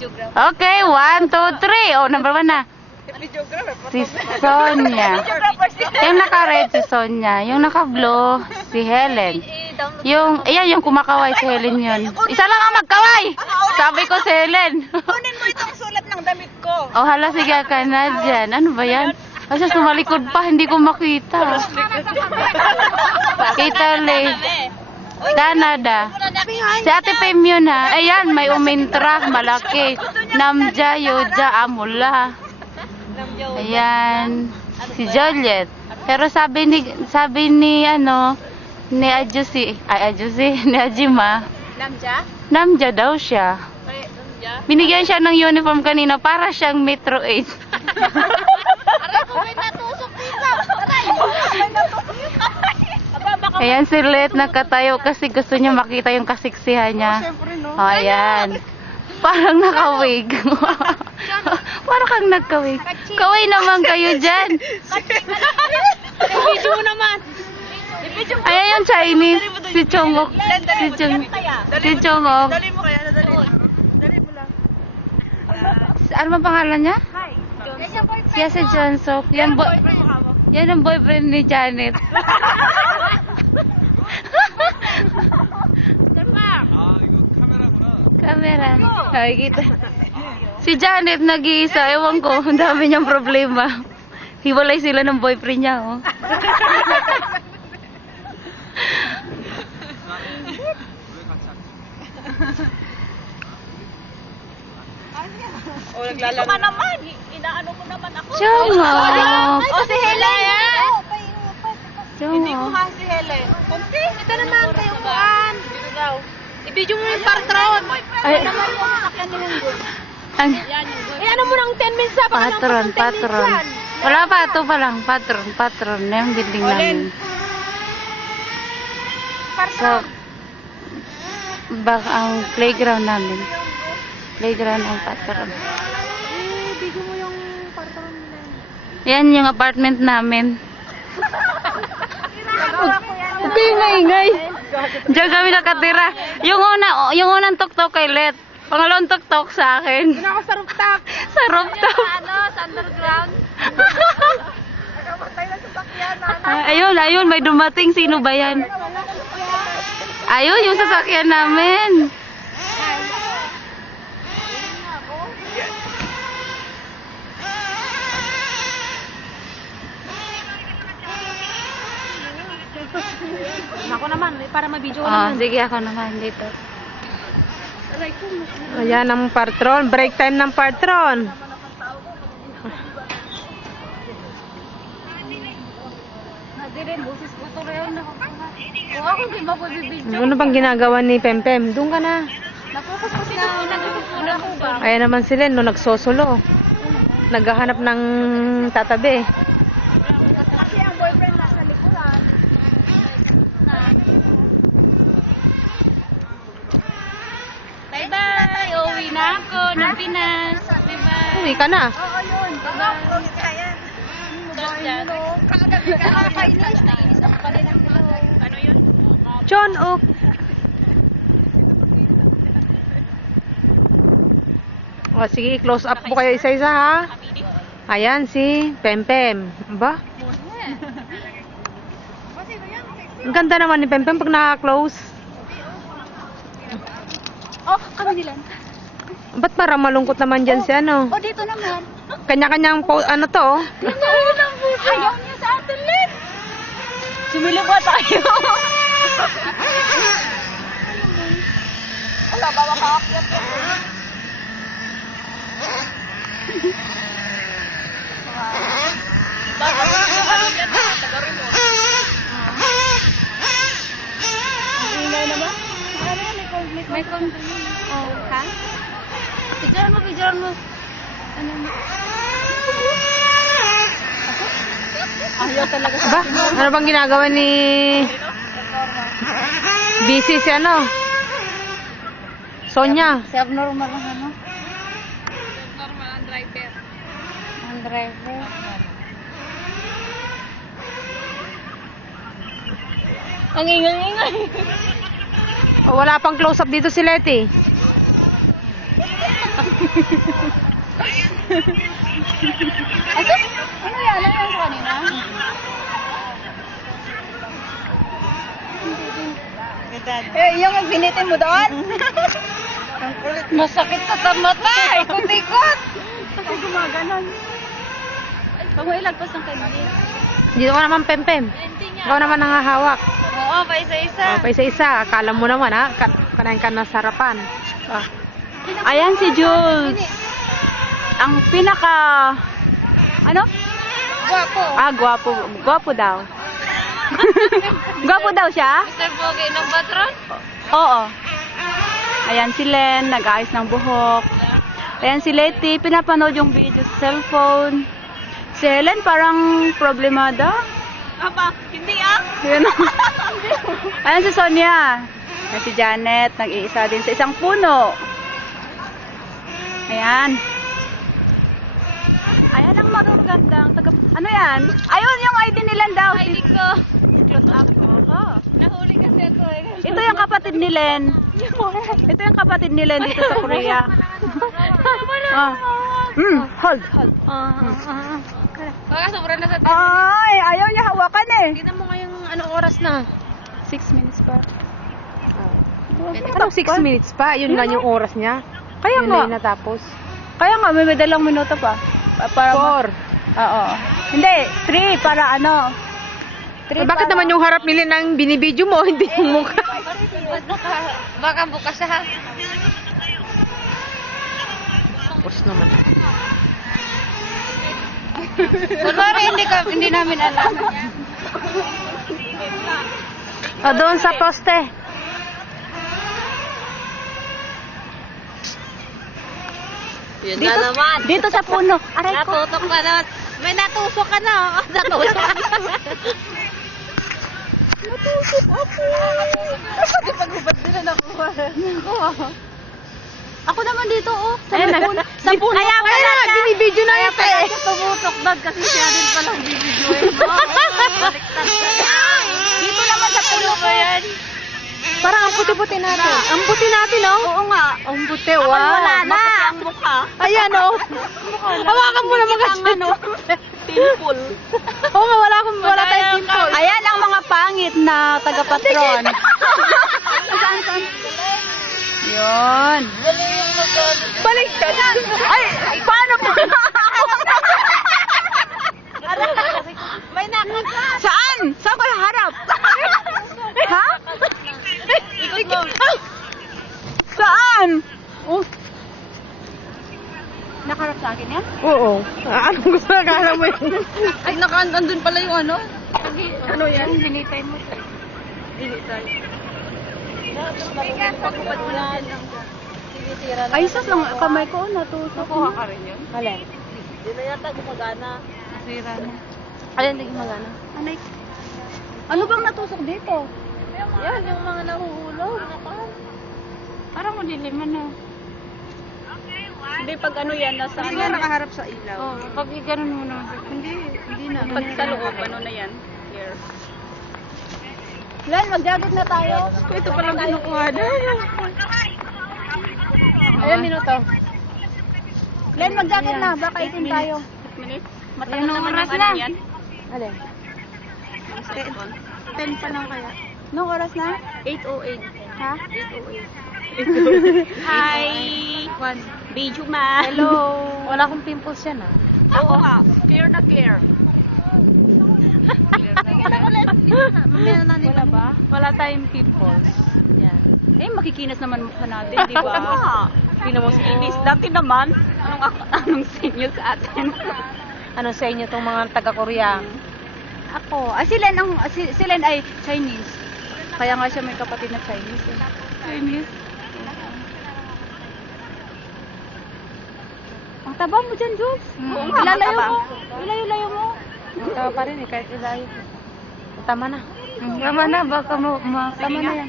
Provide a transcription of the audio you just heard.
Okay, 1, 2, 3. Oh, number 1 na. Si Sonia. Yung naka-red si Sonia. Yung naka-blue si Helen. Yung kumakaway si Helen yun. Isa lang ang magkaway! Sabi ko si Helen. Kunin mo itong sulat ng damit ko. Oh, hala, sige ka na dyan. Ano ba yan? Kasi sumalikod pa, hindi ko makita. Kita le. Canada. Si Ate Pem yun ha. Ayan, may umintra, malaki. Namja, Yoja, Amula. Ayan. Si Juliet. Pero sabi ni ni Ajusi, ni Ajima. Namja daw siya. Binigyan siya ng uniform kanina para siyang Metro 8. Ayan si Let nakatayo kasi gusto niya makita yung kasiksihan niya. Oh, ayan. Parang nakawig. Parang kang nagkawig. Kaway naman kayo dyan. Video mo naman. Ayan yung Chinese. Si Chongok. Si Chongok. Dali mo kaya, dali. Dali mo lang. Ano ba pangalan niya? Hi. Siya si Jonsok. Yan ang boyfriend ni Janet. Camera. Nakikita. Si Janet nag-iisa. Ewan ko. Ang dami niyang problema. Hiwalay sila ng boyfriend niya. Oh. O, naglalaro ka naman. Inaano mo naman ako. Chongok. O, si Helen. Hindi ko Chongok. ha si Helen. Kunti. Ito naman kayo kuan. Dito daw. I-video mo yung patron. Ay. Ang Ano mo ng 10 minutes sa patron. Wala pa, ito pa lang. Patron. Yung building namin. So, ang playground namin. Playground ng patron. Video mo yung patron nila. Yan yung apartment namin. Huwag kayong maingay. Diyan kami nakatira. Yung unang tuktok kay Let. Pangalawang tuktok sa akin. Doon ako sa rooftop. Sa rooftop. Sa underground. Nakamatay na sa sakyan. Ayun, may dumating. Sino ba yan? Ayun, yung sasakyan namin. Ako naman, para ma-video Oh, sige ako naman dito. Ayan ang patron. Break time ng patron. Ano bang ginagawa ni Pempem? Doon ka na. Ayan naman sila, no, nagsosolo. Naghahanap ng tatabi. Kasi ang boyfriend nasa likuran. Bye-bye! Uwi na ako ng Pinas. Bye-bye! Uwi ka na. Oo, yun. Bye-bye! Nakakainis. Nainis ako pa rin ang ano yun? John Oak. O, sige, close up po kayo isa-isa ha. Ayan si Pempem. Ba? Ang ganda naman ni Pempem pag naka-close. Oh, kami nila. Ba't parang malungkot naman dyan si ano? Oh, dito naman. Kanya-kanyang ano to? Ayaw niya sa atin, Len. Sumili ba tayo? Wala ba makaakyat yan? Bakit ano yan? Tagarin mo. Ingay naman? May compliment. Oh, ha? Picturean mo. Ano mo? Ayaw talaga sa Ba? Ano bang ginagawa ni... Busy si ano? Sonia. Si abnormal ang ano? Abnormal ang driver. Ang driver. Ang ingay-ingay. Wala pang close up dito si Letty. Ano? Ano yan? Ano yan sa kanina? Yung binitin mo doon? Masakit sa mata. Ikot-ikot. Ako gumaganon. Pag mo ilagpas ng kanina. Dito ka naman, Pempem. Ikaw naman nangahawak. Oo, pa isa-isa. Pa isa-isa. Akala mo naman, ha? Kanain ka na sarapan. Ah. Ayan si Jules. Ang pinaka... Ano? Guwapo. Ah, gwapo. Gwapo daw. Gwapo daw siya? Mr. Pogi ng patron? Oo. Ayan si Len, nag-ayos ng buhok. Ayan si Letty, pinapanood yung video sa cellphone. Si Helen parang problemada. Aba, hindi ah. Yun. Ayan si Sonia. Ayan si Janet, nag-iisa din sa isang puno. Ayan. Ayan ang magagandang taga... Ano yan? Ayun yung ID nila daw. ID ko. Close up. Oh. Nahuli kasi ako eh. Ito yung kapatid ni Len. Ito yung kapatid ni Len dito sa Korea. Ah. Hold. Baka sobra na sa Ay, ayaw niya hawakan eh. Tingnan mo ngayong ano oras na. 6 minutes pa. Anong 6 minutes pa? Yun nga yung oras niya. Kaya Yun na nga. yung natapos. Kaya nga, may dalang minuto pa. Para 4. Oo. Hindi, 3 para ano. 3 Bakit para... naman yung harap nila ng binibidyo mo, hindi yung mukha? Baka bukas ha. Tapos naman. Kunwari, hindi namin alam. Doon sa poste. Yun Dito, dito sa puno. Aray ko. Natutok ka na. May natusok ka na. Natusok ka na. Natusok ako. Di paghubad din na nakuha. Ako naman dito, oh. Sa Ayun na. puno. Sa puno. Kaya pala, binibidyo na ito eh. Tumutok dad kasi siya din palang bibidyoin mo. Dito naman sa puno ko yan. Parang ang puti-puti natin. Ang puti natin, oh. Oo nga. Ang puti, wow. Wala na. Makati ang mukha. Ayan, oh. Hawakan mo naman kasi. Timple. Oo nga, wala tayong pimple. Ayan ang mga pangit na taga-patron. Saan? Yun. Baliktad. Ay, paano pa? May nakat. Saan? Saan ko harap? Ha? Saan? Oh. Nakaharap sa akin yan? Oo. Anong gusto na kala mo yun? Ay, andun pala yung ano? Ano yan? Binitay mo. Binitay. Pagkupad mo na. Ay, sus lang kamay ko, natutok. Nakuha ka rin yun? Alin? Hindi na yata gumagana. Nasira na. Alin, hindi gumagana? Anay. Ano bang natusok dito? Yan, yung mga nahuhulog. Parang maliliman na. Hindi, pag ano yan, nasa Hindi nga nakaharap sa ilaw. Oh, pag ganun mo na. Hindi na. Pag sa loob, ano na yan? Here. Len, magjagot na tayo. Ito palang kinukuha na. Ayan, minuto. Len, magjagot na. Baka itin tayo. Matagal naman yung ano yan. Alin? 10 pa lang kaya. Nung oras na? 8:08. Ha? 8:08. Hi! Biju ma. Hello. Wala akong pimples yan, ah. Ako nga. Clear na clear. Wala ba? Wala tayong pimples. Yan. Eh, makikinas naman mukha natin, di ba? Tingnan mo si Inis. Dati naman, anong sinyo sa atin? Ano sa inyo tong mga taga-Korea? Ako, si Len ay Chinese. Kaya nga siya may kapatid na Chinese. Eh. Chinese? Ang taba mo dyan, Jules. Ilalayo mo. Ilayo-layo mo. Tawa pa rin eh, kahit ilayo. Tama na. Tama na, baka tama na yan.